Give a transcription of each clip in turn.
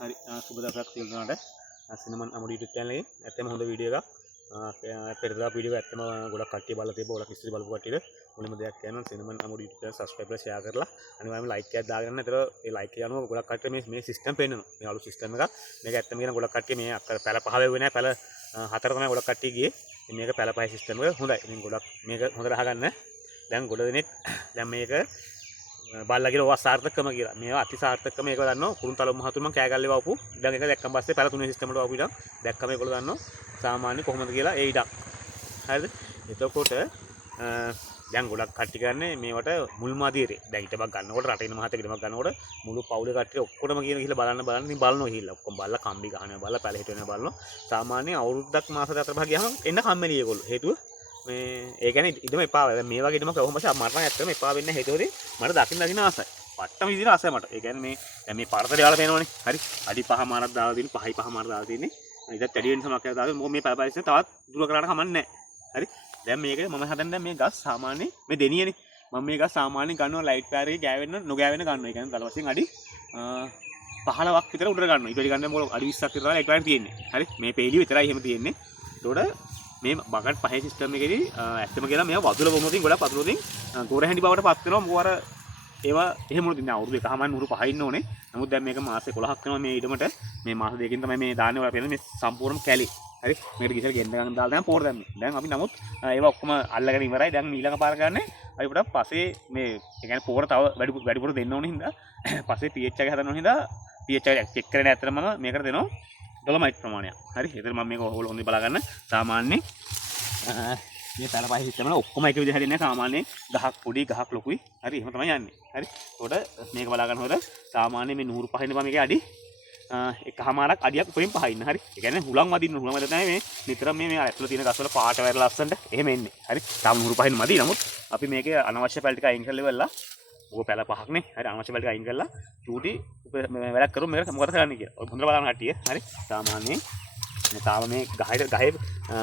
හරි සුබ දවසක් සියලුනාට සිනමන් අමුඩි YouTube channel එකේ ඇත්තම හොඳ වීඩියෝ එකක් පෙරදා වීඩියෝ එක ඇත්තම ගොඩක් කට්ටිය බලලා තිබ්බා ගොඩක් ඉස්සෙල්ලා බලපු කට්ටියට මොනම දෙයක් කියනවා සිනමන් අමුඩි YouTube channel subscribe කරලා share කරලා අනිවාර්යයෙන්ම like එකක් දාගන්න. ඒතර ඒ like එක යනවා ගොඩක් කට්ටිය මේ system පෙන්නනවා. මේ අලුත් system එකක්. මේක ඇත්තම කියන ගොඩක් කට්ටිය මේ අක්කර පැල 5 වෙන්නේ නැහැ. පැල 4 තමයි ගොඩක් කට්ටිය ගියේ. මේක පැල 5 system එක හොඳයි. ඉතින් ගොඩක් මේක හොඳට අහගන්න. දැන් ගොඩ දෙනෙක් දැන් මේක බල්ලා කියලා ඔවා සාර්ථකකම කියලා. මේවා අති සාර්ථකකම මේක දන්නවා. කුරුන්තල මහතුරු මම කෑගල්ලේ වවපු. දැන් ඒක දැක්කම පස්සේ පැල තුනේ සිස්ටම් වලට වවපු ඉතින් දැක්කම ඒගොල්ලෝ දන්නවා සාමාන්‍ය කොහොමද කියලා ඒ ඉඩක්. හරිද? එතකොට දැන් ගොඩක් කට්ටිය ගන්නේ මේවට මුල්ම අධීරේ. දැන් ඊටපක් ගන්නකොට රටේ ඉන්න මහත්තයෙක් ඊටපක් ගන්නකොට මුළු පවුලේ කට්ටිය ඔක්කොටම කියන ගිහලා බලන්න ඉතින් බලනවා ගිහලා. ඔක්කොම බලලා කම්බි ගහනවා බලලා පැල හිටවෙනවා බලනවා. සාමාන්‍ය අවුරුද්දක් මාස 4 පහ ගියාම එන්න කම්මැලි ඒගොල්ලෝ. හේතුව මේ ඒ කියන්නේ ඉදම එපා වෙයි. මේ වගේ ඉදම කොහොමද මට නම් ඇත්තටම එපා වෙන්නේ හේතුවදී මට දකින්න ආසයි. පට්ටම විදිහට ආසයි මට. ඒ කියන්නේ මේ දැන් මේ පරතරේ යාලා පේනවනේ. හරි. අඩි 5 මාරක් දාලා තියෙන්නේ 5 මාරක් දාලා තියෙන්නේ. ඉතින් වැඩි වෙන සමක් දාලා තියෙන්නේ. මොකද මේ පැලපයිස්නේ තවත් දුර කරාට කමන්නේ නැහැ. හරි. දැන් මේක මම හදන්නේ දැන් මේ ගස් සාමාන්‍ය මේ දෙනියනේ. මම මේ ගස් සාමාන්‍යයෙන් ගන්නවා ලයිට් පෑර් එකේ ගෑවෙන්න නොගෑවෙන්න ගන්නවා. ඒ කියන්නේ දල වශයෙන් අඩි 15ක් විතර උඩට ගන්නවා. ඊට ගන්න මොකද අඩි 20ක් විතර ලයිට් පෑර් තියෙන්නේ. හරි. මේ පේලිය විතරයි එහෙම තියෙන්නේ. ඒතකොට මේ බකට් පහේ සිස්ටම් එකේදී ඇත්තම කියලා මේවා වතුර බොමුදින් ගොඩක් වතුරකින් ගොර හැඳි බවට පත් වෙනවා. මොකද අර ඒවා එහෙම උනොත් ඉන්නේ අවුරුදු 1කමාරි නුරු 5 ඉන්න ඕනේ. නමුත් දැන් මේක මාස 11ක් වෙනවා මේ ඊඩමට. මේ මාස දෙකකින් තමයි මේ දාන්නේ ඔයාලා පේන මේ සම්පූර්ණ කැලි. හරි. මේකට ගිහලා ගෙන්න ගන්න දාලා දැන් පෝර දැම්මේ. දැන් අපි නමුත් ඒවා ඔක්කොම අල්ලගෙන ඉවරයි. දැන් ඊළඟ පාර ගන්නනේ අපි පොඩක් පස්සේ මේ ඒ කියන්නේ පෝර තව වැඩිපුර දෙන්න ඕනේ හින්දා පස්සේ pH එක හදන්න ඕනේ හින්දා pH එක චෙක් කරගෙන ඇත්තටම මම මේකට දෙනවා ඩොලොමයිට් ප්‍රමාණයක්. හරි. ඒතර මම මේක ඔයගොල්ලෝ හොඳින් බලා ගන්න. සාමාන්‍යයෙන් මේ පැලපහේ සිස්ටම් වල ඔක්කොම එක විදිහට හැදෙන්නේ නැහැ. සාමාන්‍යයෙන් ගහක් පොඩි ගහක් ලොකුයි. හරි. එහෙම තමයි යන්නේ. හරි. ඒකට මේක බලා ගන්නකොට සාමාන්‍යයෙන් මේ නුහුරු පහින් බා මේකේ අඩි එකමාරක් අඩියක් උපරිම පහ ඉන්න. හරි. ඒ කියන්නේ හුලං වදින්න හුලං වදින්න තමයි මේ නිතරම මේ ඇතුළේ තියෙන ගස් වල පාට වැරලා ලස්සනට එහෙම එන්නේ. හරි. තාම නුහුරු පහින් මදි. නමුත් අපි මේකේ අනවශ්‍ය පැල ටික අයින් කරලා ඉවරලා ඕක පැල පහක් නේ. හරි. අනවශ්‍ය පැල ටික අයින් කරලා චූටි වැඩක් කරු මේක මොකද කරන්නේ කියලා. ඔය හොඳට බලන්න කට්ටිය. හරි. සාමාන්‍යයෙන් මේ තාම මේ ගහේ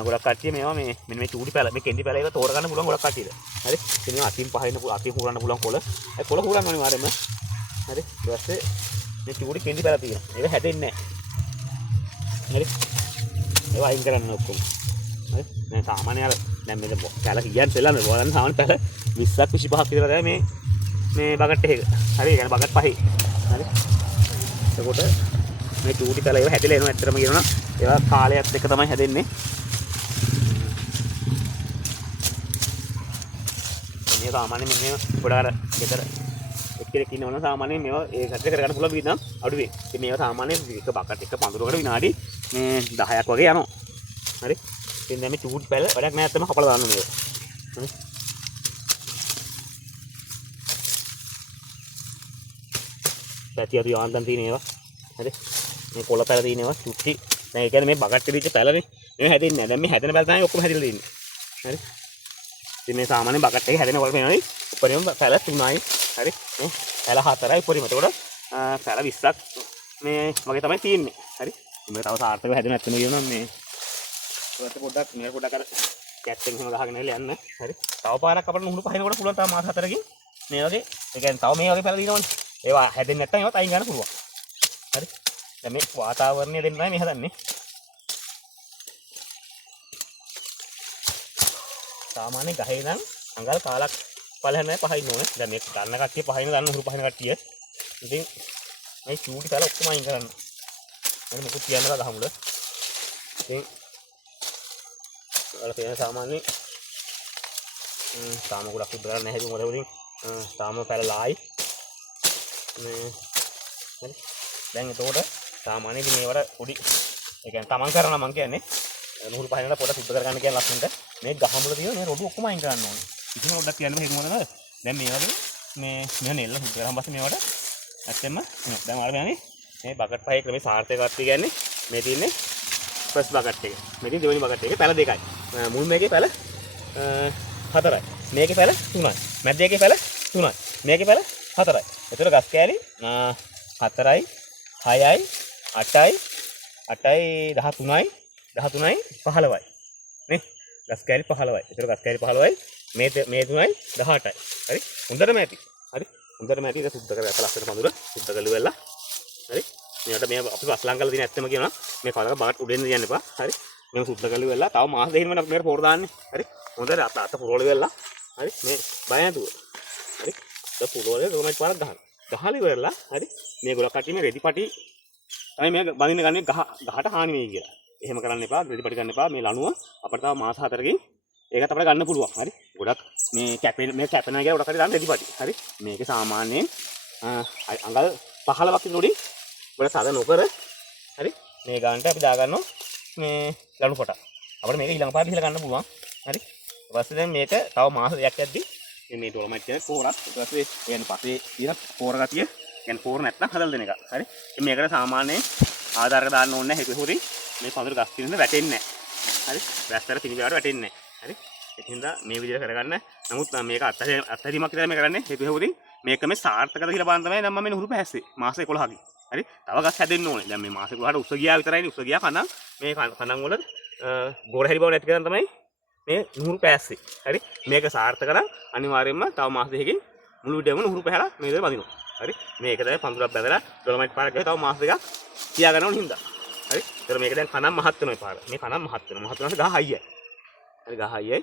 ගොඩක් කට්ටිය මේවා මේ මෙන්න මේ චූටි පැල මේ කෙන්ඩි පැල එක තෝර ගන්න පුළුවන් ගොඩක් කට්ටියට. හරි. ඉතින් මේ අතින් පහින්න අතින් හුරන්න පුළුවන් කොළ. ඒ කොළ හුරන්න ඕනේ මාරෙම. හරි. ඊට පස්සේ මේ චූටි කෙන්ඩි පැල තියෙනවා. ඒක හැදෙන්නේ නැහැ. හරි. ඒවා අයින් කරන්න ඔක්කොම. හරි. මේ සාමාන්‍ය අර දැන් මේක පැල කියන්න දෙලන්නේ. බලන්න සාමාන්‍ය පැල 20ක් 25ක් විතර තමයි මේ බකට් එකක. හරි. ඒ කියන්නේ බකට් පහේ. හරි. එතකොට මේ චූටි පැල ඒවා හැදෙලා එනවා ඇත්තටම කියනවා. ඒවා කාලයත් එක්ක තමයි හැදෙන්නේ. මේ සාමාන්‍යයෙන් මේ පොඩ අර ගෙදර එක්කෙනෙක් ඉන්නවනම් සාමාන්‍යයෙන් මේවා ඒ සැට් කරගන්න පුළුවන් විදිහ නම් අඩුවේ. ඉතින් මේවා සාමාන්‍යයෙන් එක බකට් එක පඳුරකට විනාඩි මේ 10ක් වගේ යනවා. හරි. ඉතින් දැන් මේ චූටි පැල වැඩක් නැහැ අත්තම කපලා දාන්න ඕනේ. හරි. පැටි අර යාන්තම් තියෙන ඒවා. හරි. මේ කොළ පැල තියෙන ඒවා චුට්ටි දැන් ඒ කියන්නේ මේ බකට් එකේ පැලනේ මේ හැදෙන්නේ නැහැ. දැන් මේ හැදෙන පැල තමයි ඔක්කොම හැදිලා තියෙන්නේ. හරි. ඉතින් මේ සාමාන්‍ය බකට් එකේ හැදෙන කොළ පේනවනේ. උපරිම පැල 3යි. හරි. මේ පැල 4යි උපරිම. එතකොට පැල 20ක් මේ වගේ තමයි තියෙන්නේ. හරි. මේ තව සාර්ථකව හැදෙන නැත්නම් කියනවා මේ ඊට පොඩ්ඩක් මේ පොඩ්ඩක් අර කැට් එක එහෙම ගහගෙන යන්න. හරි. තව පාරක් අපිට නුහුරු පහිනකොට පුළුවන් තව මාස 4කින් මේ වගේ ඒ කියන්නේ තව මේ වගේ පැල දිනවනේ. ඒවා හැදෙන්නේ නැත්නම් ඒවත් අයින් ගන්න පුළුවන්. හරි. දැන් මේ වාතාවරණය දෙන්නයි මේ හදන්නේ. සාමාන්‍ය ගහේ නම් අඟල් කාලක් පළහැන්න පහින්න ඕනේ. දැන් මේ ගන්න කට්ටිය පහින ගන්න උහුරු පහින කට්ටිය. ඉතින් මේ චූටි පැල ඔක්කොම අයින් කරන්න. මම මොකුත් කියන්න බෑ ගහමුල. ඉතින් ඔයාලා තේරෙන සාමාන්‍ය තාම ගොඩක් උඩ ගන්න නැහැ. මොකද උදින් තාම පැල ලායි. මේ හරි. දැන් එතකොට සාමාන්‍ය ඉතින් මේවට පොඩි ඒ කියන්නේ තමන් කරනවා මං කියන්නේ නුහුරු පහිනලා පොඩ සුද්ධ කරගන්න කියන ලස්සනට මේ ගහමුල තියෙන මේ රොඩු ඔක්කොම අයින් කරන්න ඕනේ. ඉතින් පොඩ්ඩක් කියන්න බෑ මොනවද? දැන් මේ වගේ මේ නෙල්ල සුද්ධ කරාම පස්සේ මේවට ඇත්තෙම දැන් ඔයාලා බලන්නේ මේ බකට් පහේ ක්‍රමේ සාර්ථකත්වය කියන්නේ මේ තියෙන්නේ ෆස්ට් බකට් එක. මේකේ දෙවෙනි බකට් එකේ පැල දෙකයි. මුල් මේකේ පැල 4යි. මේකේ පැල 3යි. මැද එකේ පැල 3යි. මේකේ පැල 4යි. ඒතර ගස් කෑලි 4යි 6යි 8යි 13යි 15යි නේ ගස් කෑලි 15යි. ඒතර ගස් කෑලි 15යි මේ 3යි 18යි. හරි. හොඳටම ඇති. හරි. හොඳටම ඇති. ඒක සුද්ධ කරලා ලස්සන පඳුර සුද්ධ කරලා ඉවරලා. හරි. මේකට මේ අපි වස්ලං කරලා තියෙන ඇත්තම කියනවා මේ කවදාක බාට උඩෙන් යන්න එපා. හරි. මේ සුද්ධ කරලා වෙලා තව මාස දෙකකින් මම මේකට පොර දාන්නේ. හරි. හොඳට අත පුරවල වෙලා. හරි. මේ බය නැතුව. හරි. අත පුරවල කොහොමද පාරක් ගහන්න. ගහලා ඉවරලා හරි. මේ ගොඩක් කට්ටිය මේ රෙදි පටි තමයි මේ බඳින්න ගන්නේ ගහට හානි වෙයි කියලා. එහෙම කරන්න එපා. රෙදි පටි ගන්න එපා. මේ ලණුව අපිට තව මාස 4කින් ඒකත් අපිට ගන්න පුළුවන්. හරි. ගොඩක් මේ කැපෙනවා කියලා ගොඩක් හරි දාන්න රෙදි පටි. හරි. මේක සාමාන්‍යයෙන් අඟල් 15ක් විතර උඩින් ගොඩක් සාද නොකර හරි මේ ගානට අපි දාගන්නවා මේ ලණු කොට. අපිට මේක ඊළඟ පාරට ඉහළ ගන්න පුළුවන්. හරි. ඊට පස්සේ දැන් මේක තව මාස දෙකක් යද්දි මේ ඩොලමයිට් කියන පෝරක් ඊට පස්සේ කියන්නේ පස්සේ තියෙන පෝර ගතිය කියන්නේ පෝර නැත්නම් හදලා දෙන එක. හරි. ඉතින් මේකට සාමාන්‍යයෙන් ආධාරක දාන්න ඕනේ නැහැ. හේතු හොරින් මේ පඳුර ගස් පිටින් වැටෙන්නේ නැහැ. හරි. වැස්සට පිනිබියාවට වැටෙන්නේ නැහැ. හරි. ඒකින්ද මේ විදිහට කරගන්න. නමුත් මේක අත්හැරීමක් විතරයි මේ කරන්නේ. හේතු හොරින් මේක මේ සාර්ථකද කියලා බලන්න තමයි දැන් මම මේ නුහුරු පැහැස්සේ මාස 11කින්. හරි. තව ගස් හැදෙන්න ඕනේ. දැන් මේ මාස 11ට උස ගියා විතරයිනේ. උස ගියා කනන් මේ කනන් වල ගොර හැරි බව නැති කරන් තමයි මේ නුහුරු පැහැස්සේ. හරි. මේක සාර්ථක නම් අනිවාර්යයෙන්ම තව මාස දෙකකින් මුළු විදියම නුහුරු පැහැලා මේ විදිහට බඳිනවා. හරි. මේක තමයි පඳුරක් බැඳලා ඩොලමයිට් පාරක් ගිහලා තව මාස දෙකක් තියා ගන්න ඕන හින්දා. හරි. ඒතර මේක දැන් කනන් මහත් වෙනවා පාර. මේ කනන් මහත් වෙනවා. මහත් වෙනවාට ගහ හයියයි. හරි ගහ හයියයි.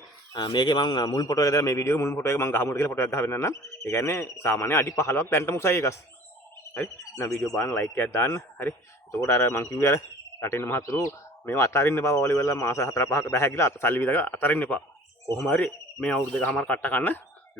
මේකේ මම මුල් ෆොටෝ එක දාලා මේ වීඩියෝ මුල් ෆොටෝ එක මම ගහමුට කියලා ෆොටෝ එකක් ගහවෙන්න නම් ඒ කියන්නේ සාමාන්‍ය අඩි 15ක් දැන්ටම උසයි එකස්. හරි. නම් වීඩියෝ බලන්න ලයික් එකක් දාන්න. හරි. එතකොට අර මං කිව්වේ අර රටින් මහතුරු මේව අතාරින්න එපා. වලි වල මාස 4-5ක 10 ගිලා සල්ලි විදලා අතාරින්න එපා. කොහොම හරි මේ අවුරුදු දෙකමාර කට්ට කන්න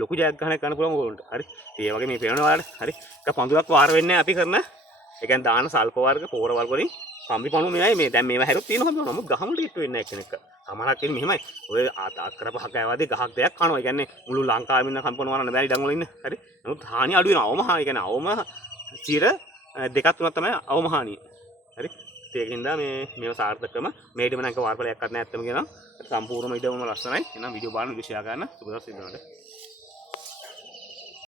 ලොකු ජයග්‍රහණයක් ගන්න පුළුවන් ඕගොල්ලන්ට. හරි. ඒ වගේ මේ පේනවා වලට. හරි. එක පඳුරක් වාර වෙන්නේ අපි කරන ඒ කියන්නේ දාන සල්ප වර්ග පෝර වර්ග වලින් සම්පි පණු මේවයි මේ දැන් මේවා හැරොත් තියෙනවා හැබැයි නමුත් ගහමුට කිට්ටු වෙන්නේ නැහැ කෙනෙක්. සමහරක් තියෙන්නේ මෙහෙමයි. ඔය අක්කර පහක ඇවදී ගහක් දෙයක් කනවා. ඒ කියන්නේ මුළු ලංකාවෙම ඉන්න කම්පන වරන්න බැරි ඩං වල ඉන්න. හරි. නමුත් හානි අඩු වෙනවා. අවම හානි කියන්නේ අවම 2-3ක් තමයි අවම හානිය. හරි. ඒකින්ද මේව සාර්ථකවම මේඩම නම් එක වාර්පලයක් කරන්න ඇත්තම කියනවා. සම්පූර්ණම ඉදවම ලස්සනයි. එහෙනම් වීඩියෝ බලන්න විශ්වාස ගන්න. සුබ දවසක් ඉන්නකොට.